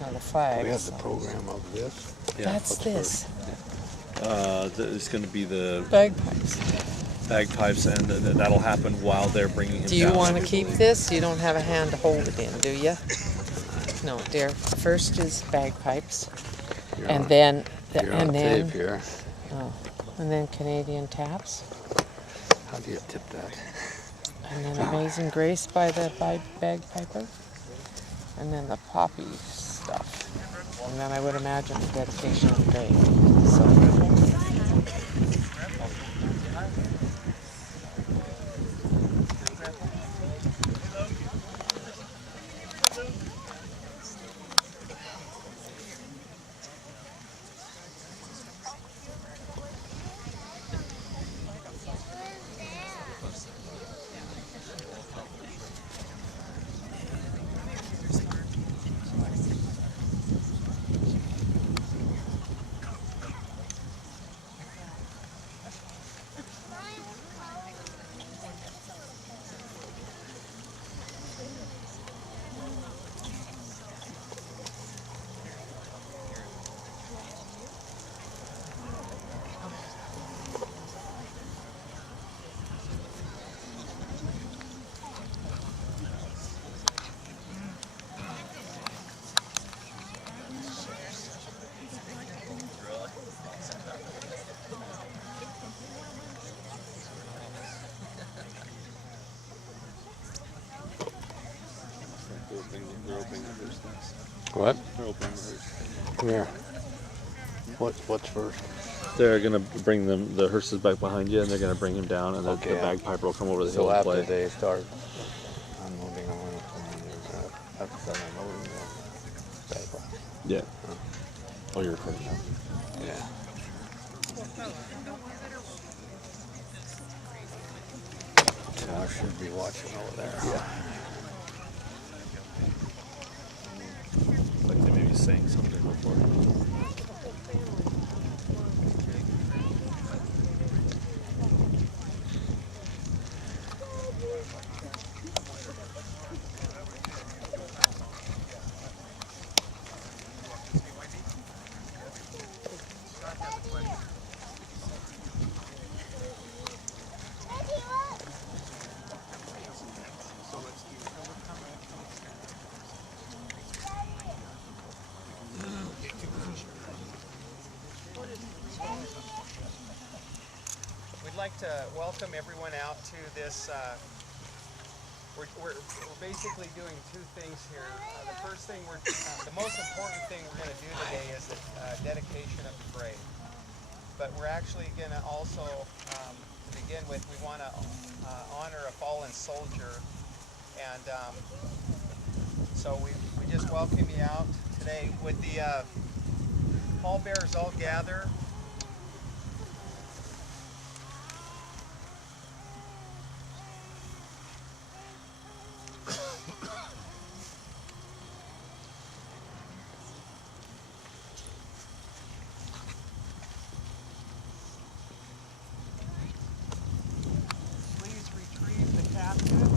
Now the flag. We have the program of this. Yeah. That's this. It's going to be the Bagpipes. bagpipes, and that'll happen while they're bringing him down. Do you want to keep this? You don't have a hand to hold it in, do you? No, dear. First is bagpipes, and then You're on tape here. oh, and then Canadian taps, How do you tip that? and then Amazing Grace by the bagpiper, and then the poppy stuff, and then I would imagine the dedication of the grave. So. What? They're opening the hearse. Where? What's first? They're going to bring the hearses back behind you, and they're going to bring him down, and the bagpiper will come over the hill So and after play. they start unloading on after unloading Yeah. Oh, you're recording now. yeah. So I should be watching over there. Yeah. Like they may be saying something before. We'd like to welcome everyone out to this. We're basically doing two things here. The first thing the most important thing we're going to do today is the dedication of the grave. But we're actually going to also, to begin with, we want to honor a fallen soldier, and so we just welcome you out today. Would the pallbearers all gather? Please retrieve the casket.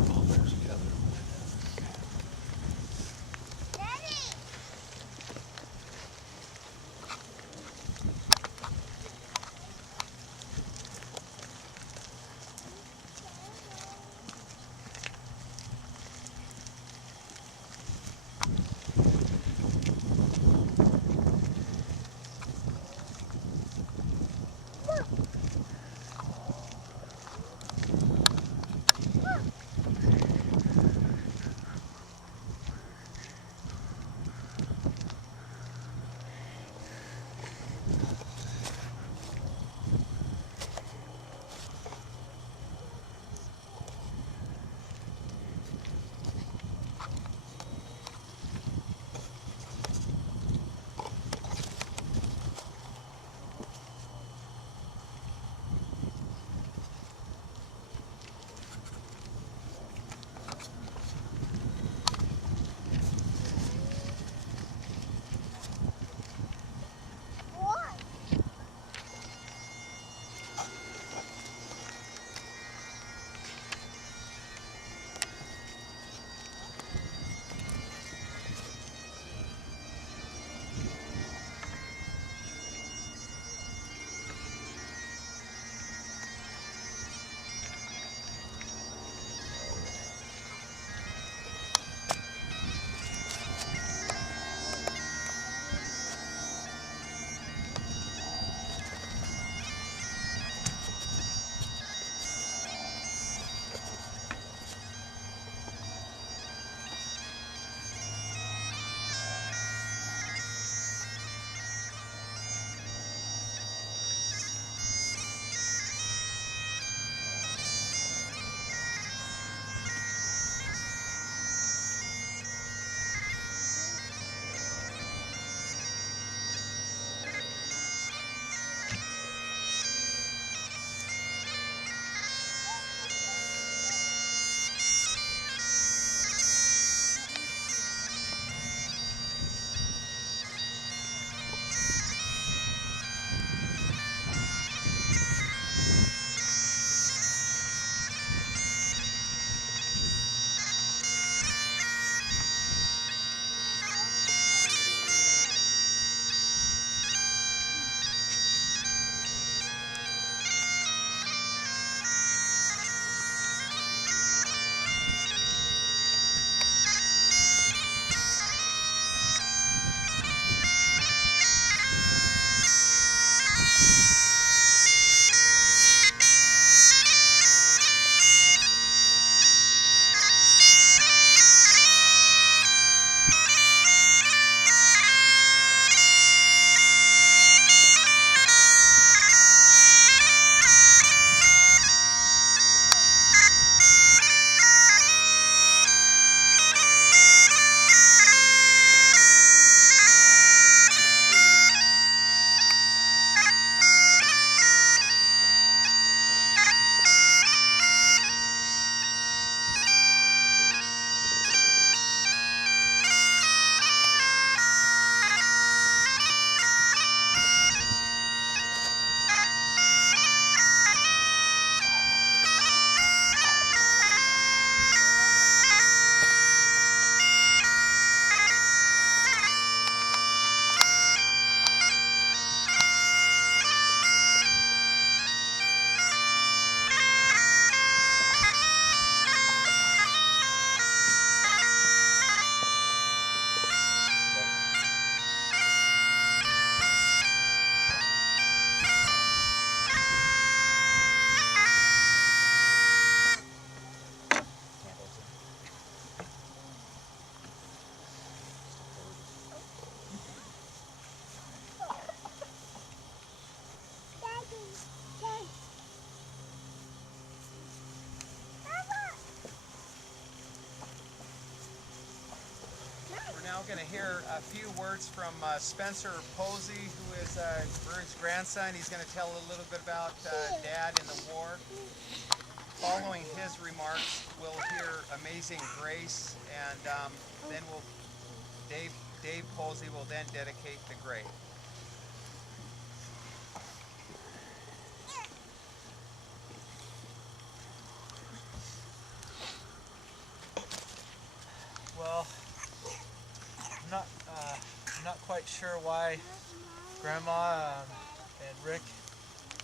going to hear a few words from Spencer Posey, who is Vern's grandson. He's going to tell a little bit about Dad in the war. Following his remarks, we'll hear Amazing Grace, and then Dave Posey will then dedicate the grave. Well, I'm not quite sure why Grandma and Rick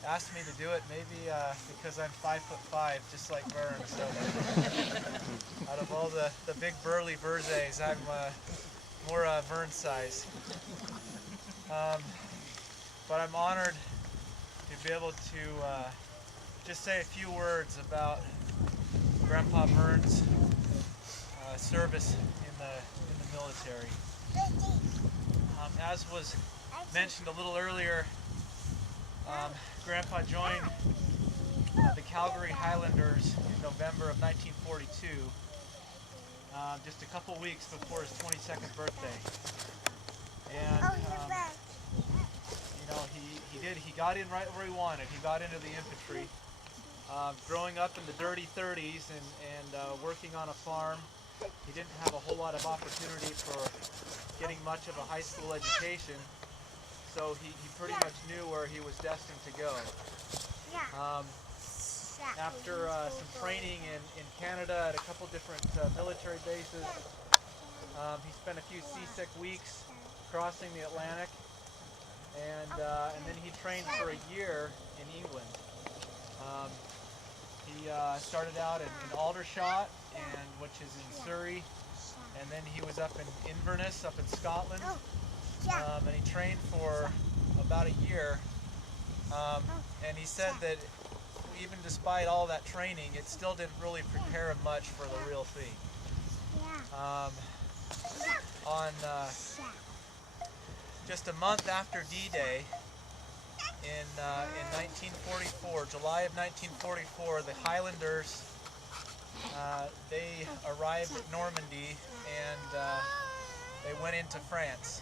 asked me to do it. Maybe because I'm 5'5", just like Vern. So out of all the big burly Berezays, I'm more Vern size. But I'm honored to be able to just say a few words about Grandpa Vern's service in the military. As was mentioned a little earlier, Grandpa joined the Calgary Highlanders in November of 1942, just a couple weeks before his 22nd birthday. And you know, he got in right where he wanted. He got into the infantry. Growing up in the dirty 30s and working on a farm, he didn't have a whole lot of opportunity for getting much of a high school education, so he pretty much knew where he was destined to go. After some training in Canada at a couple different military bases, he spent a few seasick weeks crossing the Atlantic, and then he trained for a year in England. He started out in Aldershot, which is in Surrey, and then he was up in Inverness, up in Scotland, and he trained for about a year, and he said that even despite all that training, it still didn't really prepare him much for the real thing. On just a month after D-Day, in 1944, July of 1944, the Highlanders, they arrived at Normandy and they went into France.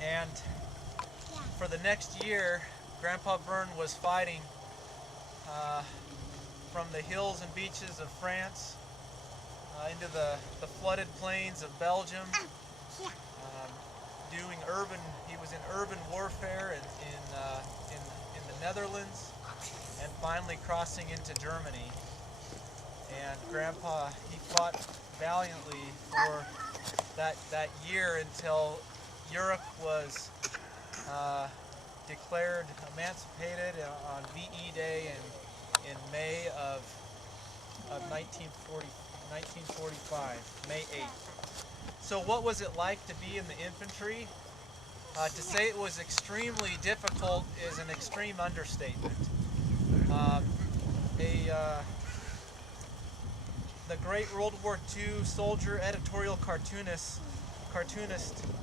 And for the next year, Grandpa Vern was fighting from the hills and beaches of France into the flooded plains of Belgium. He was in urban warfare in the Netherlands, and finally crossing into Germany. And Grandpa, he fought valiantly for that year until Europe was declared emancipated on VE Day in May of 1945, May 8th. So what was it like to be in the infantry? To say it was extremely difficult is an extreme understatement. The great World War II soldier editorial cartoonist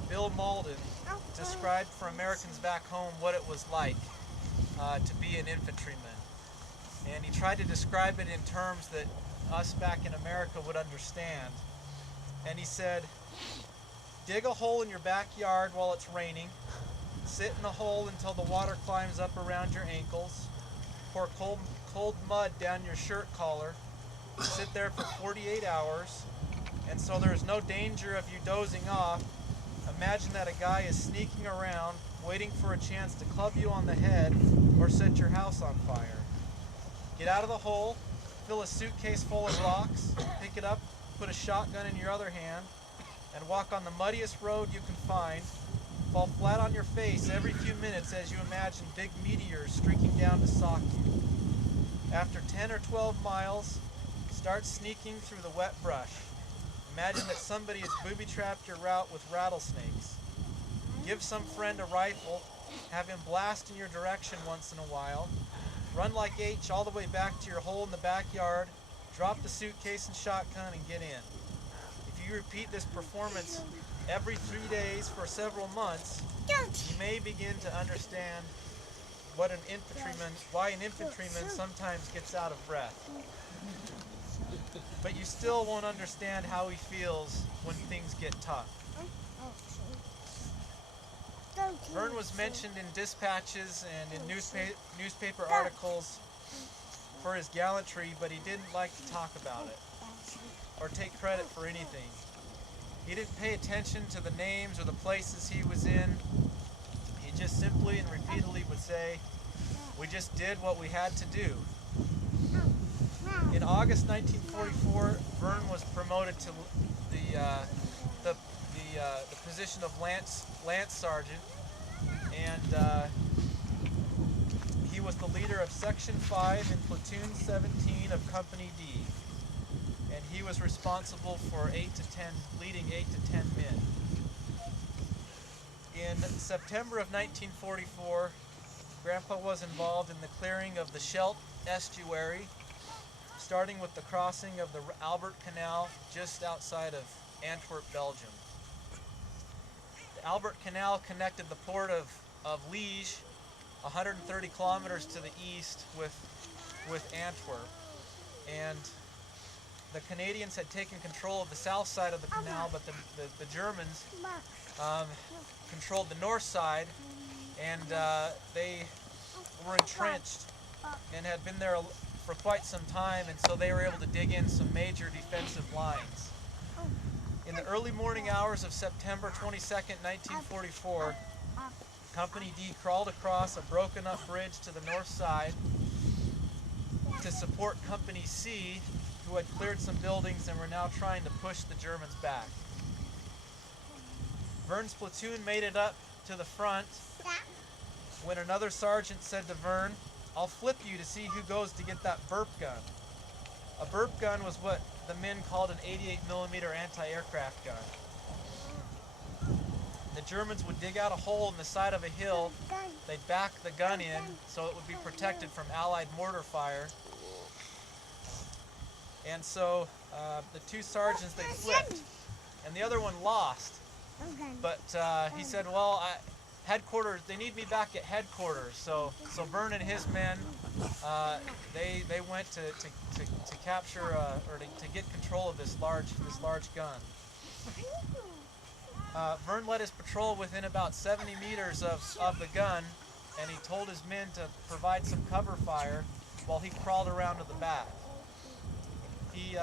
Bill Malden described for Americans back home what it was like to be an infantryman. And he tried to describe it in terms that us back in America would understand. And he said, dig a hole in your backyard while it's raining, sit in the hole until the water climbs up around your ankles, pour cold mud down your shirt collar, sit there for 48 hours, and so there's no danger of you dozing off, imagine that a guy is sneaking around, waiting for a chance to club you on the head or set your house on fire. Get out of the hole, fill a suitcase full of rocks, pick it up, put a shotgun in your other hand, and walk on the muddiest road you can find. Fall flat on your face every few minutes as you imagine big meteors streaking down to sock you. After 10 or 12 miles, start sneaking through the wet brush. Imagine that somebody has booby-trapped your route with rattlesnakes. Give some friend a rifle, have him blast in your direction once in a while. Run like H all the way back to your hole in the backyard, drop the suitcase and shotgun, and get in. If you repeat this performance every 3 days for several months, you may begin to understand why an infantryman sometimes gets out of breath. but you still won't understand how he feels when things get tough. Vern was mentioned in dispatches and in newspaper articles for his gallantry, but he didn't like to talk about it or take credit for anything. He didn't pay attention to the names or the places he was in. He just simply and repeatedly would say, "We just did what we had to do." In August 1944, Vern was promoted to the position of Lance Sergeant, and he was the leader of Section 5 in Platoon 17 of Company D, and he was responsible for leading 8 to 10 men. In September of 1944, Grandpa was involved in the clearing of the Scheldt estuary, starting with the crossing of the Albert Canal just outside of Antwerp, Belgium. The Albert Canal connected the port of Liège, 130 kilometers to the east, with Antwerp, and the Canadians had taken control of the south side of the canal, but the Germans controlled the north side, and they were entrenched and had been there for quite some time, and so they were able to dig in some major defensive lines. In the early morning hours of September 22nd, 1944, Company D crawled across a broken up bridge to the north side to support Company C, who had cleared some buildings and were now trying to push the Germans back. Vern's platoon made it up to the front when another sergeant said to Vern, "I'll flip you to see who goes to get that burp gun." A burp gun was what the men called an 88mm anti-aircraft gun. The Germans would dig out a hole in the side of a hill, they'd back the gun in so it would be protected from Allied mortar fire. And so the two sergeants, they flipped, and the other one lost. But he said, "Well, headquarters, they need me back at headquarters." So Vern and his men, they went to capture or to get control of this large gun. Vern led his patrol within about 70 meters of the gun, and he told his men to provide some cover fire while he crawled around to the back. He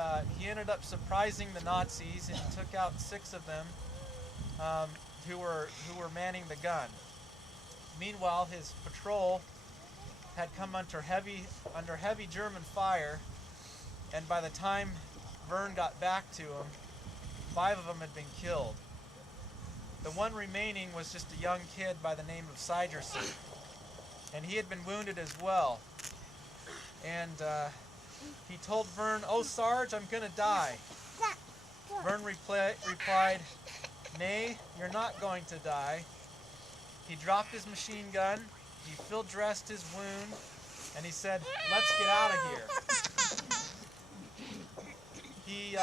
ended up surprising the Nazis, and he took out 6 of them who were manning the gun. Meanwhile, his patrol had come under heavy German fire, and by the time Vern got back to him, 5 of them had been killed. The one remaining was just a young kid by the name of Sigerson, and he had been wounded as well. And he told Vern, "Oh, Sarge, I'm gonna die." Vern replied, "Nay, you're not going to die." He dropped his machine gun, he field dressed his wound, and he said, "Let's get out of here." He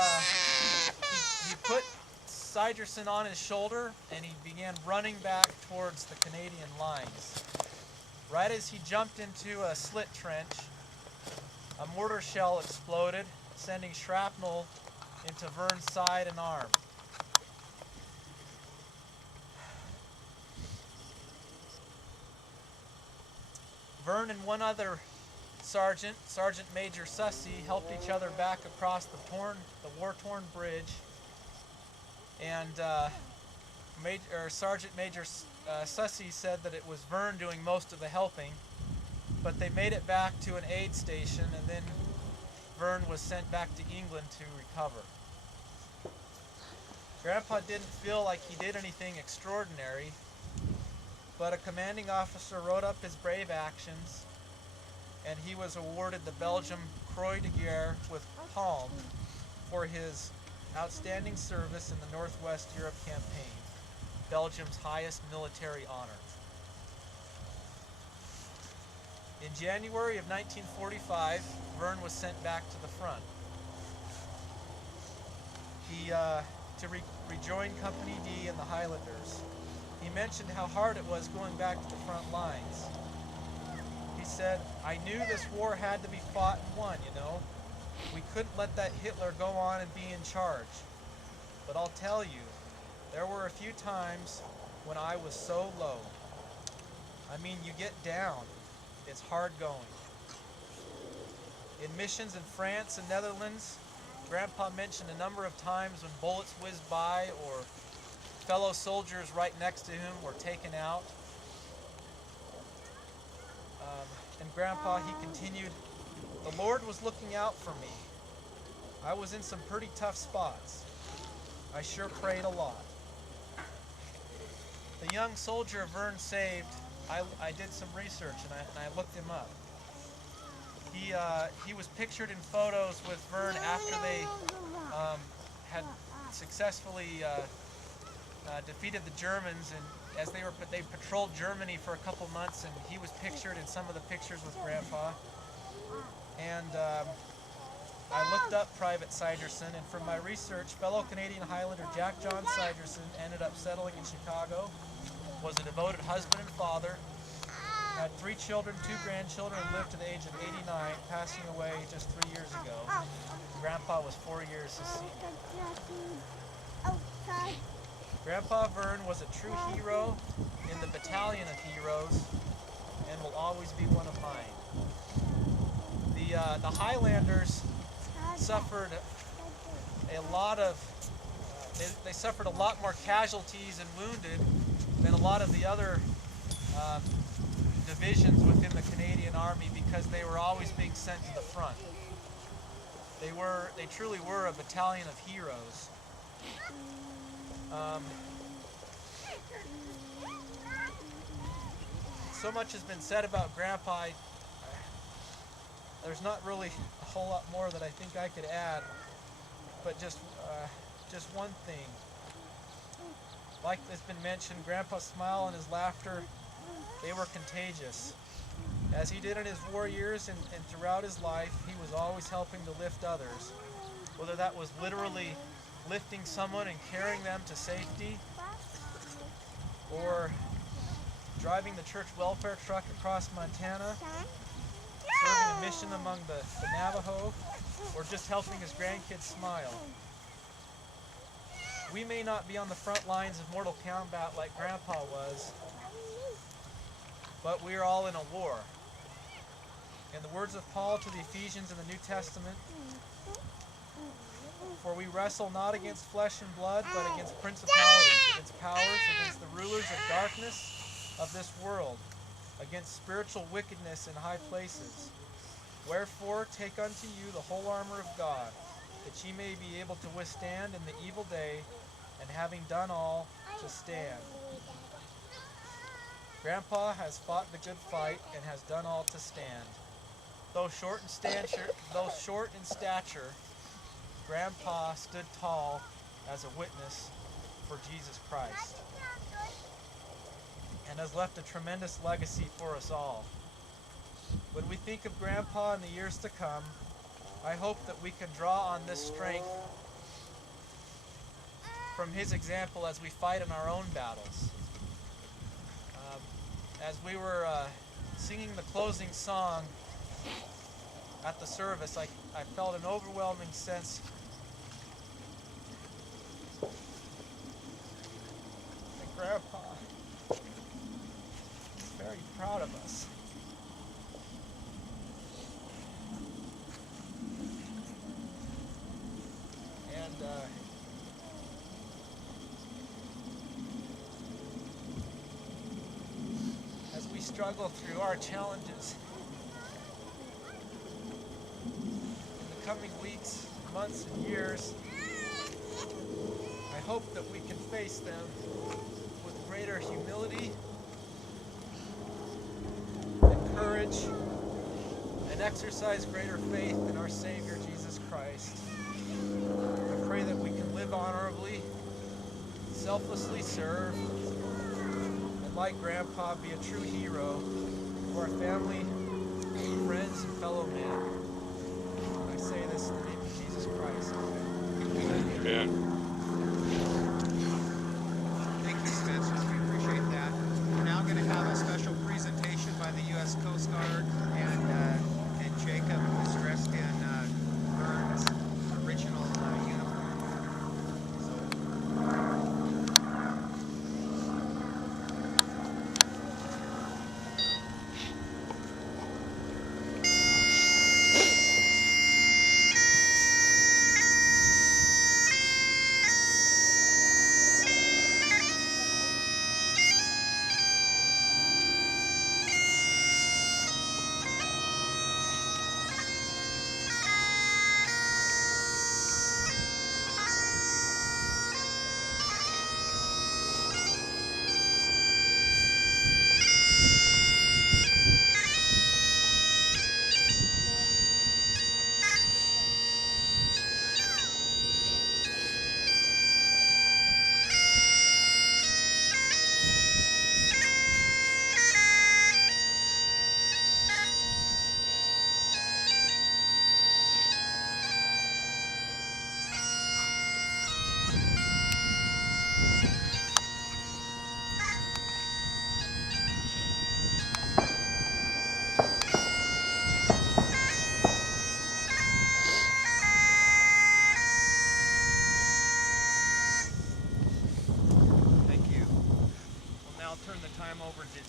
put Sigerson on his shoulder, and he began running back towards the Canadian lines. Right as he jumped into a slit trench, a mortar shell exploded, sending shrapnel into Vern's side and arm. Vern and one other sergeant, Sergeant Major Sussy, helped each other back across the war-torn bridge, and Sergeant Major Sussy said that it was Vern doing most of the helping, but they made it back to an aid station, and then Vern was sent back to England to recover. Grandpa didn't feel like he did anything extraordinary, but a commanding officer wrote up his brave actions, and he was awarded the Belgium Croix de Guerre with Palm for his outstanding service in the Northwest Europe campaign, Belgium's highest military honor. In January of 1945, Vern was sent back to the front. To rejoin Company D and the Highlanders. He mentioned how hard it was going back to the front lines. He said, "I knew this war had to be fought and won, you know. We couldn't let that Hitler go on and be in charge. But I'll tell you, there were a few times when I was so low. I mean, you get down. It's hard going. In missions in France and Netherlands, Grandpa mentioned a number of times when bullets whizzed by or fellow soldiers right next to him were taken out. And Grandpa, he continued, the Lord was looking out for me. I was in some pretty tough spots. I sure prayed a lot. The young soldier Vern saved, I did some research and I looked him up. He was pictured in photos with Vern after they had successfully defeated the Germans, and as they patrolled Germany for a couple months, and he was pictured in some of the pictures with Grandpa. And I looked up Private Siderson, and from my research, fellow Canadian Highlander Jack John Siderson ended up settling in Chicago, was a devoted husband and father, had 3 children, 2 grandchildren, and lived to the age of 89, passing away just 3 years ago. Grandpa was 4 years his senior. Grandpa Vern was a true hero in the battalion of heroes and will always be one of mine. The Highlanders suffered a lot of, they suffered a lot more casualties and wounded than a lot of the other divisions within the Canadian Army because they were always being sent to the front. They truly were a battalion of heroes. So much has been said about Grandpa. There's not really a whole lot more that I think I could add, but just one thing. Like has been mentioned, Grandpa's smile and his laughter, they were contagious. As he did in his war years and throughout his life, he was always helping to lift others, whether that was literally lifting someone and carrying them to safety, or driving the church welfare truck across Montana, serving a mission among the Navajo, or just helping his grandkids smile. We may not be on the front lines of mortal combat like Grandpa was, but we are all in a war. In the words of Paul to the Ephesians in the New Testament, for we wrestle not against flesh and blood, but against principalities, against powers, against the rulers of darkness of this world, against spiritual wickedness in high places. Wherefore take unto you the whole armor of God, that ye may be able to withstand in the evil day, and having done all, to stand. Grandpa has fought the good fight and has done all to stand. Though short in stature, Grandpa stood tall as a witness for Jesus Christ, and has left a tremendous legacy for us all. When we think of Grandpa in the years to come, I hope that we can draw on this strength from his example as we fight in our own battles. As we were singing the closing song at the service, I felt an overwhelming sense that Grandpa is very proud of us. And as we struggle through our challenges in the coming weeks, months, and years, I hope that we can face them with greater humility and courage, and exercise greater faith in our Savior Jesus Christ. I pray that we can live honorably, selflessly serve, and like Grandpa, be a true hero to our family, friends, and fellow men. I say this in the name of Jesus Christ. Amen. Thank you, Spencer. We appreciate that. We're now going to have a special presentation by the U.S. Coast Guard, and Jacob is dressed in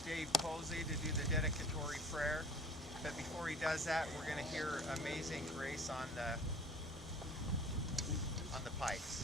Dave Posey to do the dedicatory prayer. But before he does that, we're going to hear Amazing Grace on the pipes.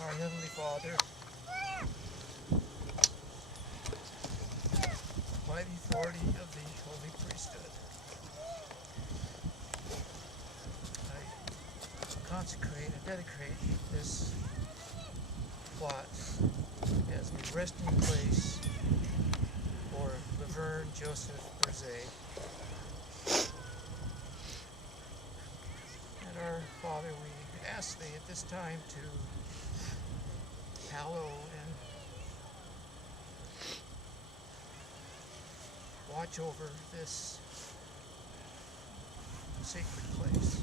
Our Heavenly Father, by the authority of the Holy Priesthood, I consecrate and dedicate this plot as a resting place for Vern Berezay. And our Father, we ask thee at this time to hallow and watch over this sacred place.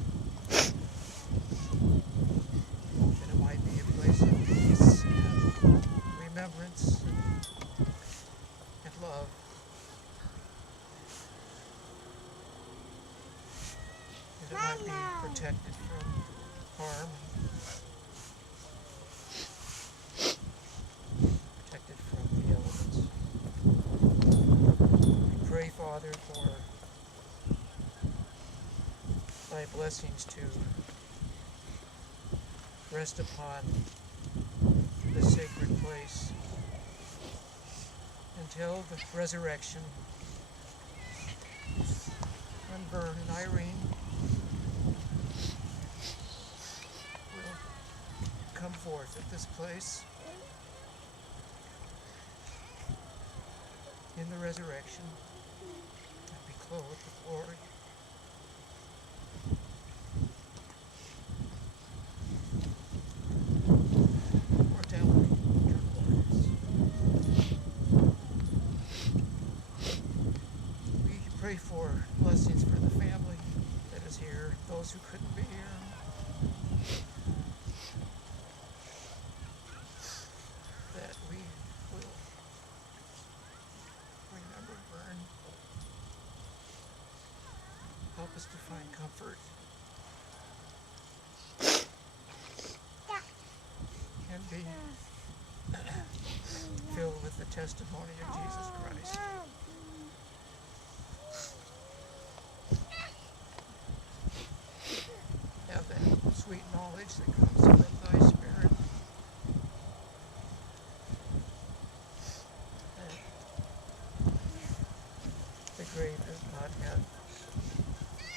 That it might be a place of peace and remembrance and love. That it might be protected from harm. Protected from the elements. We pray, Father, for thy blessings to rest upon this sacred place until the resurrection, when Vern and Irene will come forth at this place in the resurrection and be clothed with glory. Mortality, eternal lives. We pray for blessings for the family that is here, those who couldn't be here. find comfort and be filled with the testimony of Jesus Christ. Have that sweet knowledge that comes from thy Spirit. And the grave does not have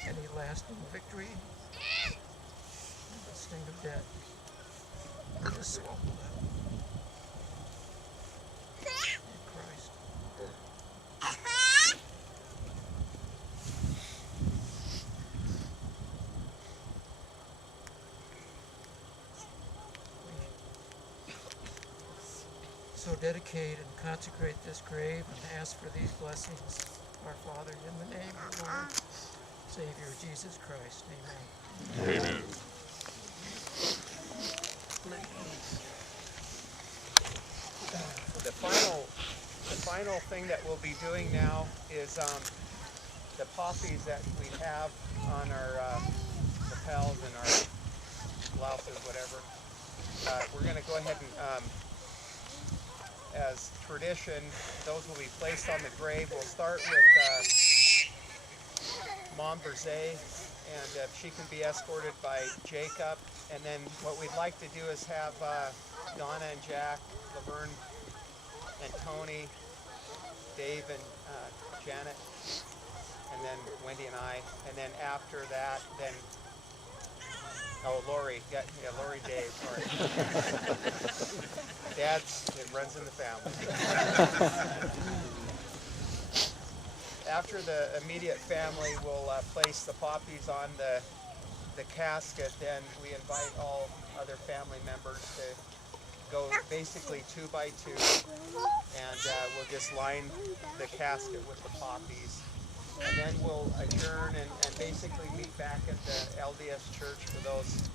any lasting victory. And the sting of death will just swallow that. In Christ. So dedicate and consecrate this grave and ask for these blessings, our Father, in the name of our Lord, Savior, Jesus Christ. Amen. Amen. The final thing that we'll be doing now is the poppies that we have on our lapels and our blouses, whatever. We're going to go ahead and, as tradition, those will be placed on the grave. We'll start with Mom Berezay, and if she can be escorted by Jacob. And then what we'd like to do is have Donna and Jack, Laverne and Tony, Dave and Janet, and then Wendy and I. And then after that, then Lori. Yeah, Lori, Dave, sorry. It runs in the family. After the immediate family will place the poppies on the casket, then we invite all other family members to go basically 2 by 2, and we'll just line the casket with the poppies. And then we'll adjourn and basically meet back at the LDS church for those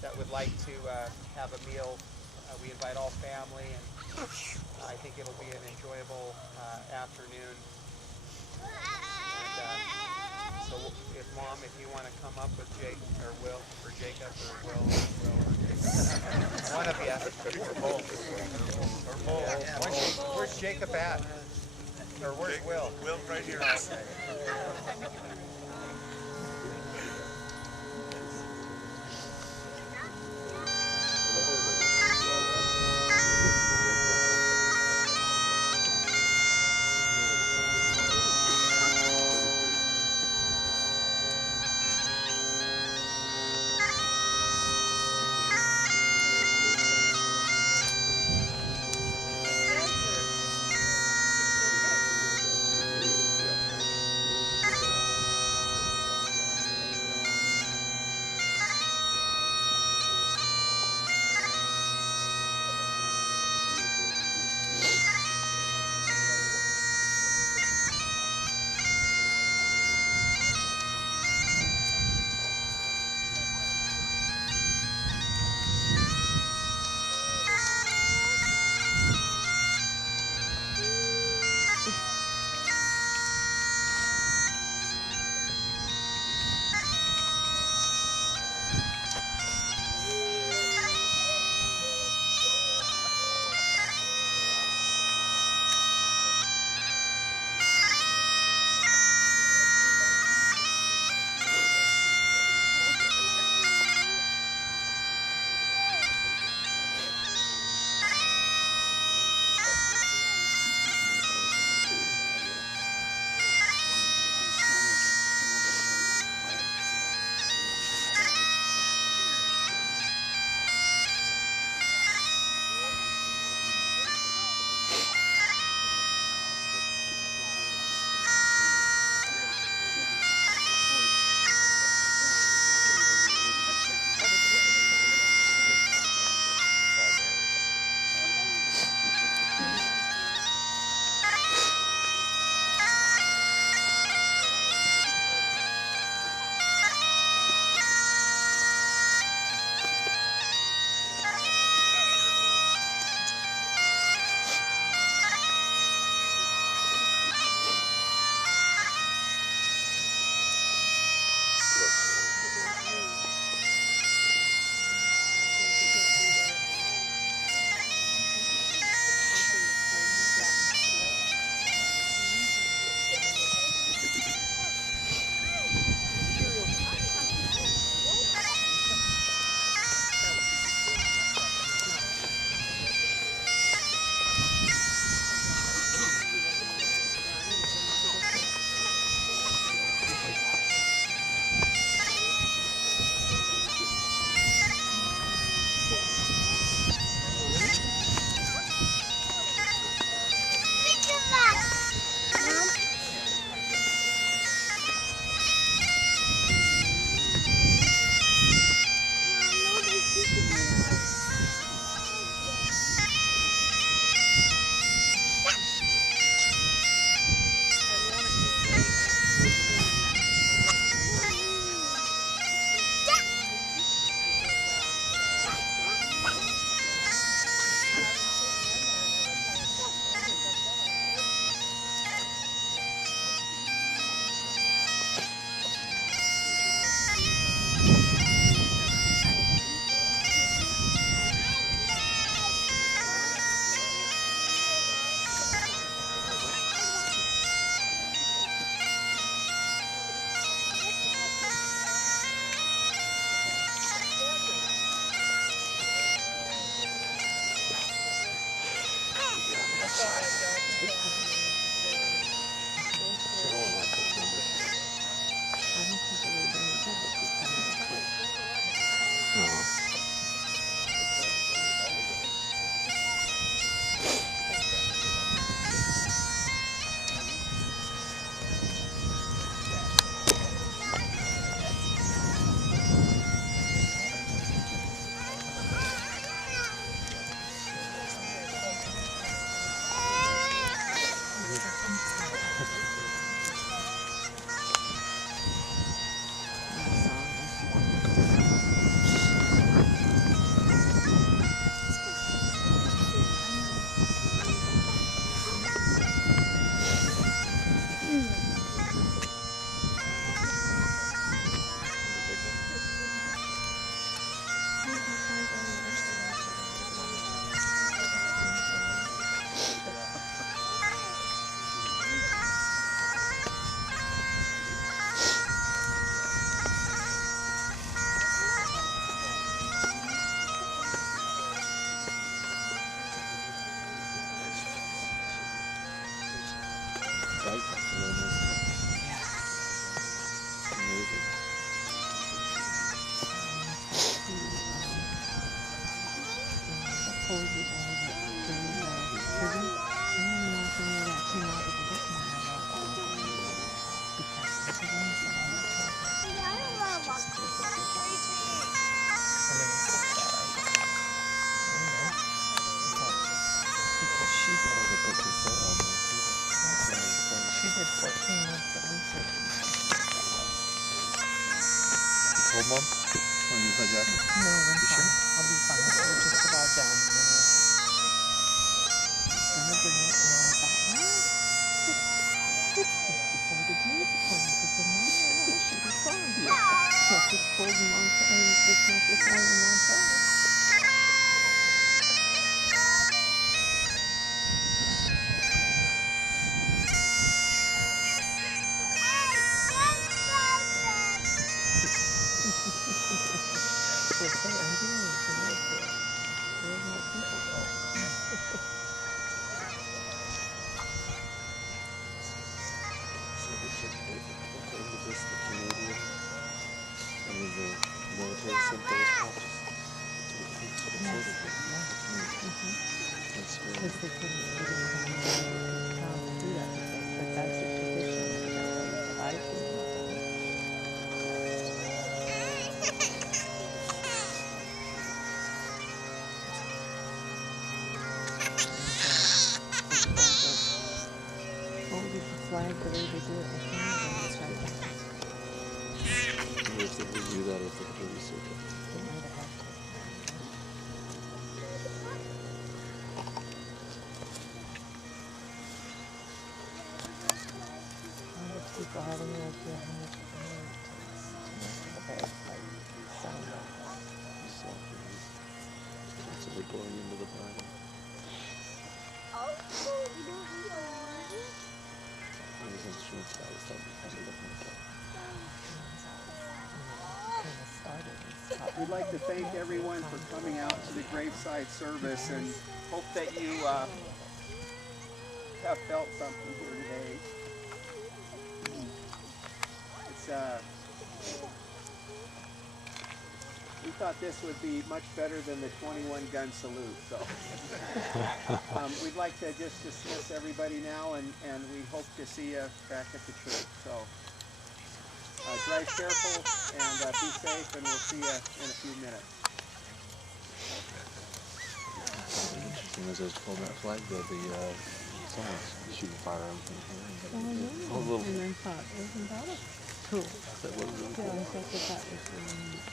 that would like to have a meal. We invite all family, and I think it'll be an enjoyable afternoon. And so if Mom, if you want to come up with Jake or Will, or Jacob or Will or Jacob. One of you. Or both. Where's Jacob at? Or where's Will? Will's right here. Okay. bagpipes are really nice too. Amazing. She did 14 months at least. Cold, Mom? Want to use my jacket? No, I'm fine. I'll be fine. We're just about done. And then he's gonna bring it, and I thought, well, it's just before the day's appointment, because the mom should be fine. It's not this cold in Montana. It's not this warm in Montana. Flag the way they do it in Canada. It's right there. If they do that, if they could research it. They might have had to. How much people have any idea how much it takes to make the bag like sound like that? So they're going into the bottom. These instruments guys don't have to look like that. We'd like to thank everyone for coming out to the Graveside service and hope that you have felt something here today. It's we thought this would be much better than the 21 gun salute, so we'd like to just dismiss everybody now, and we hope to see you back at the church. So drive careful and be safe, and we'll see you in a few minutes. Interesting, as I was pulling that flag, though, someone's shooting firearms in here. Oh, no. And I thought, isn't that cool? That was really Yeah, cool. I thought that was really neat.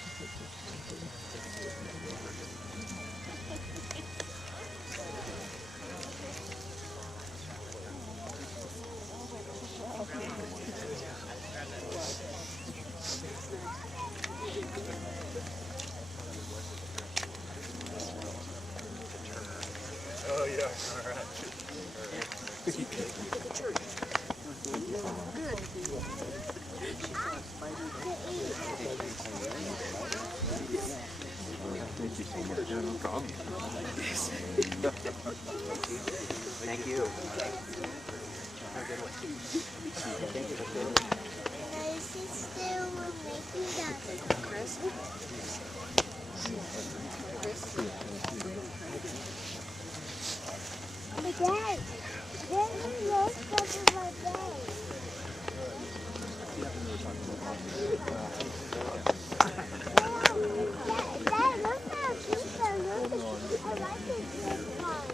Oh yeah, all right. Thank you so much. Yeah, no problem. Thank you. Dad, there's no stuff in my bag. Dad, look how cute that looks. I like this one.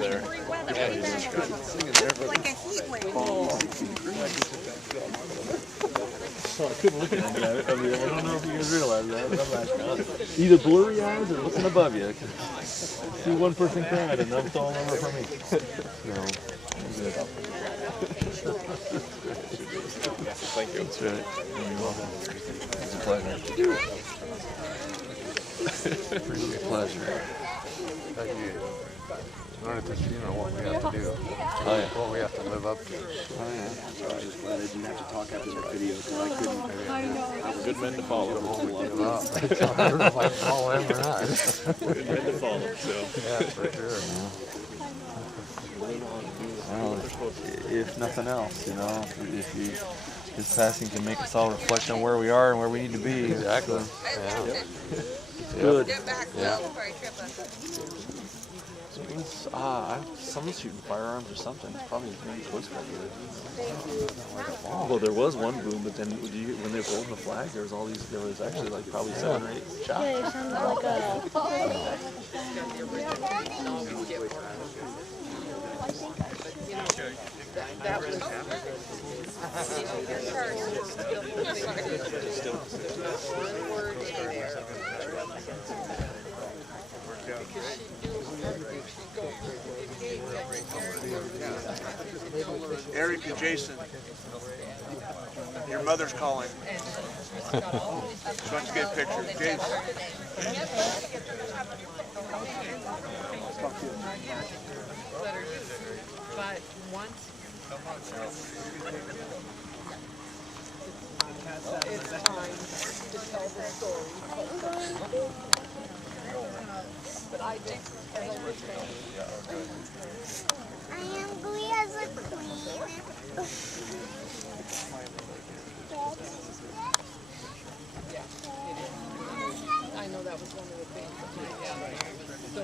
there. Like a heat wave. I couldn't look at him. I mean, I don't know if you guys realize that, but I'm like, either blurry eyes or looking above you. See one person crying and I'm all over for me. No. Thank you. That's right. You're welcome. It's a pleasure. It's a pleasure. Thank you. Learn at this funeral what we have to do. Oh, yeah. What we have to live up to. Oh, yeah. So I was just glad I didn't have to talk after the video because I couldn't. Good men to follow. Give up. I don't know if I follow him or not. Good men to follow, so. Yeah, for sure. Well, if nothing else, you know, if you, his passing can make us all reflect on where we are and where we need to be. Exactly. Yeah. Yeah. Good. Get back Yeah. before I trip us. Someone's shooting firearms or something. It's probably maybe Coast Guard. Well, there was one boom, but then when they were holding the flag, there was actually like probably 7 or 8 shots. Yeah, it sounded like a... Eric and Jason, your mother's calling. She wants to get a picture. Jason. But once it's time to tell the story. But I think I am Glee as a queen. I know that was one of the things that so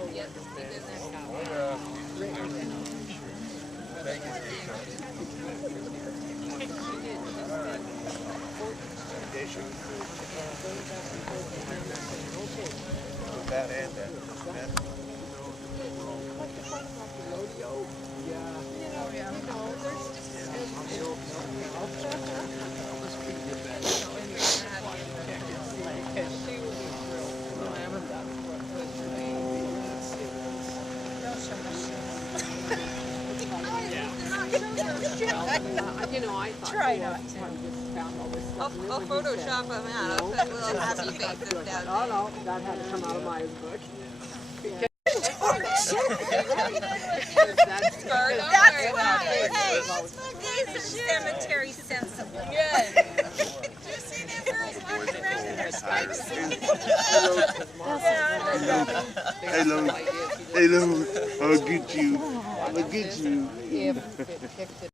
That and that. you know, I thought Try not to. found all this stuff. I'll Photoshop them out. I'll put little happy faces down Oh no, that had to come out of my book. That's why. Hey, these are cemetery sensible. Good. Do you see them girls walking around in their spike suits? Hello. Hello. I'll get you. I'll get you. If it